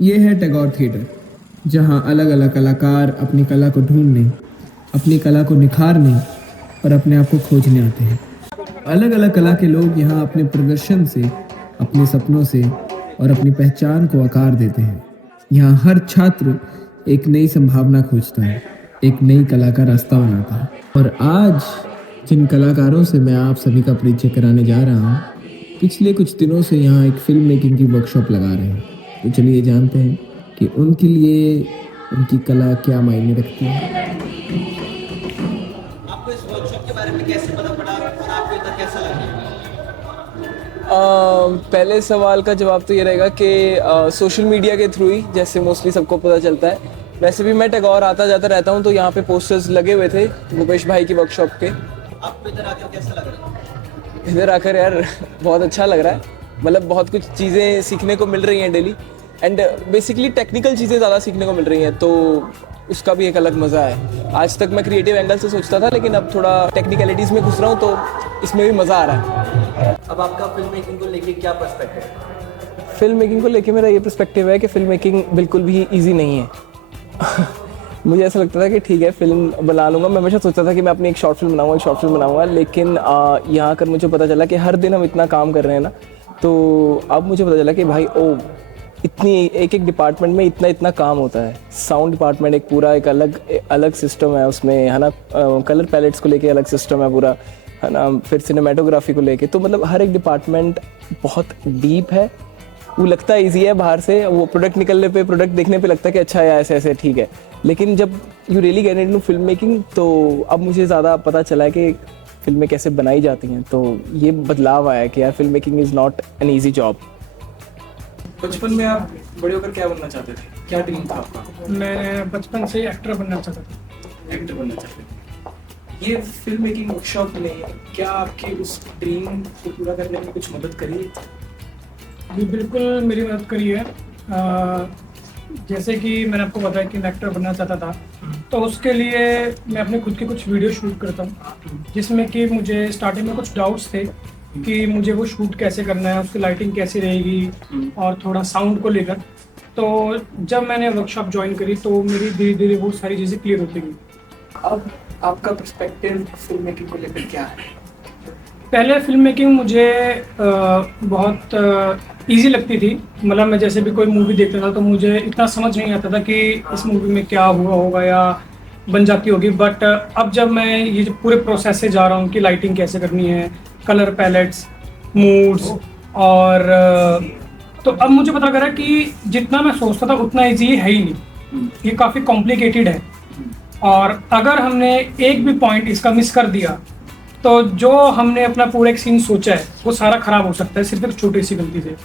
ये है टैगोर थिएटर, जहाँ अलग अलग कलाकार अपनी कला को ढूंढने, अपनी कला को निखारने और अपने आप को खोजने आते हैं। अलग अलग कला के लोग यहाँ अपने प्रदर्शन से, अपने सपनों से और अपनी पहचान को आकार देते हैं। यहाँ हर छात्र एक नई संभावना खोजता है, एक नई कला का रास्ता बनाता है। और आज जिन कलाकारों से मैं आप सभी का परिचय कराने जा रहा हूँ, पिछले कुछ दिनों से यहाँ एक फिल्म मेकिंग की वर्कशॉप लगा रहे हैं। तो चलिए जानते हैं कि उनके लिए उनकी कला क्या मायने रखती है। आपको इस वर्कशॉप के बारे में कैसे पता पड़ा और आपको इतना कैसा लगा? पहले सवाल का जवाब तो ये रहेगा कि सोशल मीडिया के थ्रू ही, जैसे मोस्टली सबको पता चलता है। वैसे भी मैं टैगोर आता जाता रहता हूँ, तो यहाँ पे पोस्टर्स लगे हुए थे भूपेश भाई की वर्कशॉप के। आपको इधर आकर कैसा लग रहा है? इधर आकर यार बहुत अच्छा लग रहा है। मतलब बहुत कुछ चीज़ें सीखने को मिल रही हैं डेली, एंड बेसिकली टेक्निकल चीज़ें ज़्यादा सीखने को मिल रही हैं, तो उसका भी एक अलग मज़ा है। आज तक मैं क्रिएटिव एंगल से सोचता था, लेकिन अब थोड़ा टेक्निकलिटीज़ में घुस रहा हूँ, तो इसमें भी मज़ा आ रहा है। अब आपका फिल्म मेकिंग को लेके क्या पर्सपेक्टिव है? फिल्म मेकिंग को लेके मेरा ये पर्सपेक्टिव है कि फ़िल्म मेकिंग बिल्कुल भी ईजी नहीं है। मुझे ऐसा लगता था कि ठीक है फिल्म बना लूँगा। मैं हमेशा सोचता था कि मैं अपनी एक शॉर्ट फिल्म बनाऊँगा, लेकिन यहाँ आकर मुझे पता चला कि हर दिन हम इतना काम कर रहे हैं ना, तो अब मुझे पता चला कि भाई इतनी एक एक डिपार्टमेंट में इतना काम होता है। साउंड डिपार्टमेंट एक पूरा एक अलग सिस्टम है उसमें, है ना। कलर पैलेट्स को लेके अलग सिस्टम है पूरा, है ना। फिर सिनेमेटोग्राफी को लेके, तो मतलब हर एक डिपार्टमेंट बहुत डीप है। वो लगता है ईजी है बाहर से, वो प्रोडक्ट निकलने पे, प्रोडक्ट देखने पे लगता है कि अच्छा है, ऐसे ऐसे ठीक है, लेकिन जब you really get into film making, तो अब मुझे ज़्यादा पता चला है कि फिल्में कैसे बनाई जाती हैं। तो ये बदलाव आया कि यार film making is not an easy job. बचपन में आप बड़े होकर क्या बनना चाहते थे? क्या ड्रीम था आपका? मैं बचपन से एक्टर बनना चाहता था। एक्टर बनना चाहते थे। ये फिल्म मेकिंग वर्कशॉप ने क्या आपकी उस ड्रीम को पूरा करने में कुछ मदद करी? जी बिल्कुल मेरी मदद करी है। जैसे कि मैंने आपको बताया कि मैं एक्टर बनना चाहता था, तो उसके लिए मैं अपने खुद के कुछ वीडियो शूट करता हूँ, जिसमें कि मुझे स्टार्टिंग में कुछ डाउट्स थे कि मुझे वो शूट कैसे करना है, उसकी लाइटिंग कैसी रहेगी और थोड़ा साउंड को लेकर। तो जब मैंने वर्कशॉप ज्वाइन करी तो मेरी धीरे धीरे वो सारी चीज़ें क्लियर होती गई। अब आपका पर्सपेक्टिव फिल्म मेकिंग को लेकर क्या है? पहले फिल्म मेकिंग मुझे बहुत इजी लगती थी। मतलब मैं जैसे भी कोई मूवी देखता था तो मुझे इतना समझ नहीं आता था कि इस मूवी में क्या हुआ होगा या बन जाती होगी। बट अब जब मैं ये जो पूरे प्रोसेस से जा रहा हूँ कि लाइटिंग कैसे करनी है, कलर पैलेट्स, मूड्स, और तो अब मुझे पता लग रहा है कि जितना मैं सोचता था उतना ईजी है ही नहीं, ये काफ़ी कॉम्प्लिकेटेड है। और अगर हमने एक भी पॉइंट इसका मिस कर दिया तो जो हमने अपना पूरा एक सीन सोचा है वो सारा खराब हो सकता है सिर्फ एक छोटी सी गलती से।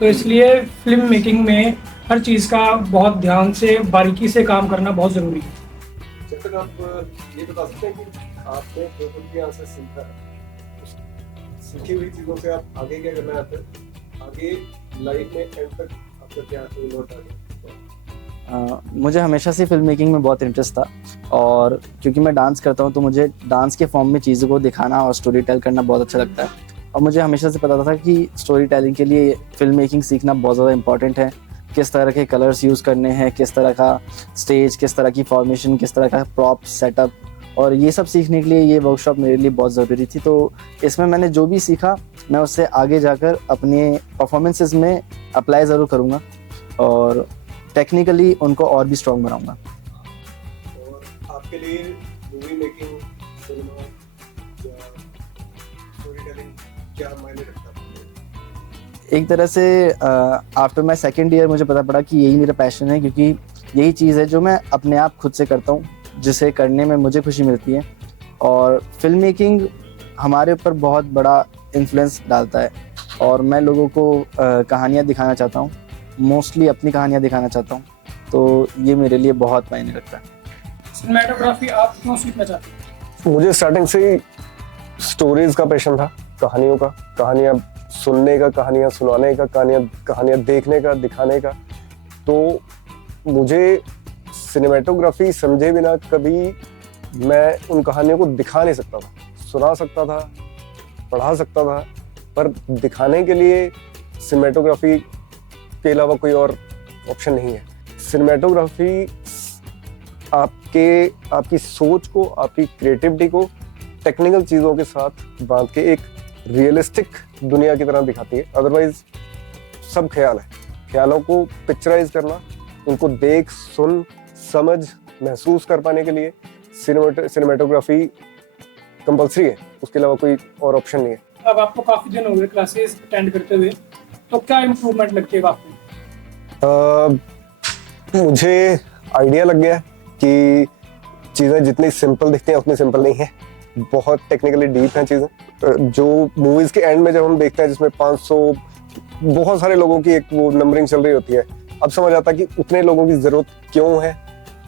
तो इसलिए फिल्म मेकिंग में हर चीज़ का बहुत ध्यान से, बारीकी से काम करना बहुत ज़रूरी है। जब तक आप ये बता सकते हैं कि आपने जो कुछ भी यहाँ से सीखा, उस सीखी हुई चीज़ों से आप आगे क्या करना चाहते हैं? आगे लाइफ में एंड तक आपका क्या एम और टारगेट? मुझे हमेशा से फिल्म मेकिंग में बहुत इंटरेस्ट था, और क्योंकि मैं डांस करता हूँ तो मुझे डांस के फॉर्म में चीज़ों को दिखाना और स्टोरी टेल करना बहुत अच्छा लगता है। और मुझे हमेशा से पता था कि स्टोरी टेलिंग के लिए फिल्म मेकिंग सीखना बहुत ज़्यादा इंपॉर्टेंट है। किस तरह के कलर्स यूज़ करने हैं, किस तरह का स्टेज, किस तरह की फॉर्मेशन, किस तरह का प्रॉप सेटअप, और ये सब सीखने के लिए ये वर्कशॉप मेरे लिए बहुत ज़रूरी थी। तो इसमें मैंने जो भी सीखा मैं उससे आगे जाकर अपने परफॉर्मेंसेस में अप्लाई ज़रूर करूँगा और टेक्निकली उनको और भी स्ट्रॉन्ग बनाऊँगा। और आपके लिए मूवी मेकिंग, सिनेमा या स्टोरी टेलिंग क्या मायने रखता है? एक तरह से आफ्टर माई सेकेंड ईयर मुझे पता पड़ा कि यही मेरा पैशन है, क्योंकि यही चीज़ है जो मैं अपने आप खुद से करता हूँ, जिसे करने में मुझे खुशी मिलती है। और फिल्म मेकिंग हमारे ऊपर बहुत बड़ा इन्फ्लुएंस डालता है, और मैं लोगों को कहानियाँ दिखाना चाहता हूँ, मोस्टली अपनी कहानियाँ दिखाना चाहता हूँ, तो ये मेरे लिए बहुत मायने रखता है। सिनेमेटोग्राफी आप क्यों सीखना चाहते हैं? मुझे स्टार्टिंग से ही स्टोरीज का पैशन था, कहानियों का, कहानियाँ सुनने का, कहानियाँ सुनाने का, कहानियाँ देखने का, दिखाने का। तो मुझे सिनेमेटोग्राफी समझे बिना कभी मैं उन कहानियों को दिखा नहीं सकता था। सुना सकता था, पढ़ा सकता था, पर दिखाने के लिए सिनेमेटोग्राफी के अलावा कोई और ऑप्शन नहीं है। सिनेमेटोग्राफी आपकी सोच को, आपकी क्रिएटिविटी को टेक्निकल चीज़ों के साथ बांध के एक रियलिस्टिक दुनिया की तरह दिखाती है। अदरवाइज सब ख्याल है। ख्यालों को पिक्चराइज करना, उनको देख, सुन, समझ, महसूस कर पाने के लिए सिनेमेटोग्राफी कंपल्सरी है। उसके अलावा कोई और ऑप्शन नहीं है। अब आपको काफी दिन हो गए क्लासेस अटेंड करते हुए, तो क्या इम्प्रूवमेंट लगती है आपको? मुझे आइडिया लग गया कि चीज़ें जितनी सिंपल दिखती हैं उतनी सिंपल नहीं है। बहुत टेक्निकली डीप हैं चीज़ें। जो मूवीज़ के एंड में जब हम देखते हैं जिसमें 500 बहुत सारे लोगों की एक वो नंबरिंग चल रही होती है, अब समझ आता कि उतने लोगों की ज़रूरत क्यों है,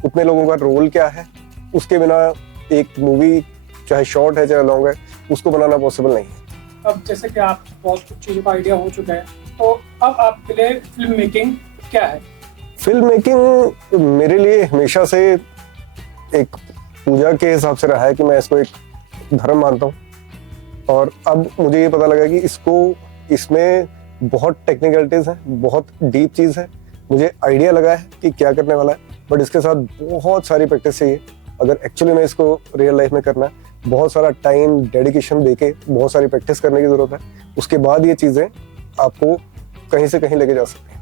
उतने लोगों का रोल क्या है। उसके बिना एक मूवी चाहे शॉर्ट है चाहे लॉन्ग है उसको बनाना पॉसिबल नहीं है। अब जैसे कि आप बहुत कुछ चीज़ों का आइडिया हो चुका है, तो अब आपके लिए फिल्म मेकिंग क्या है? फिल्म मेकिंग मेरे लिए हमेशा से एक पूजा के हिसाब से रहा है कि मैं इसको एक धर्म मानता हूँ। और अब मुझे ये पता लगा कि इसमें बहुत टेक्निकलिटीज है, बहुत डीप चीज़ है। मुझे आइडिया लगा है कि क्या करने वाला है, बट इसके साथ बहुत सारी प्रैक्टिस चाहिए। अगर एक्चुअली में इसको रियल लाइफ में करना है, बहुत सारा टाइम डेडिकेशन देके बहुत सारी प्रैक्टिस करने की ज़रूरत है। उसके बाद ये चीज़ें आपको कहीं से कहीं लेके जा सकती हैं।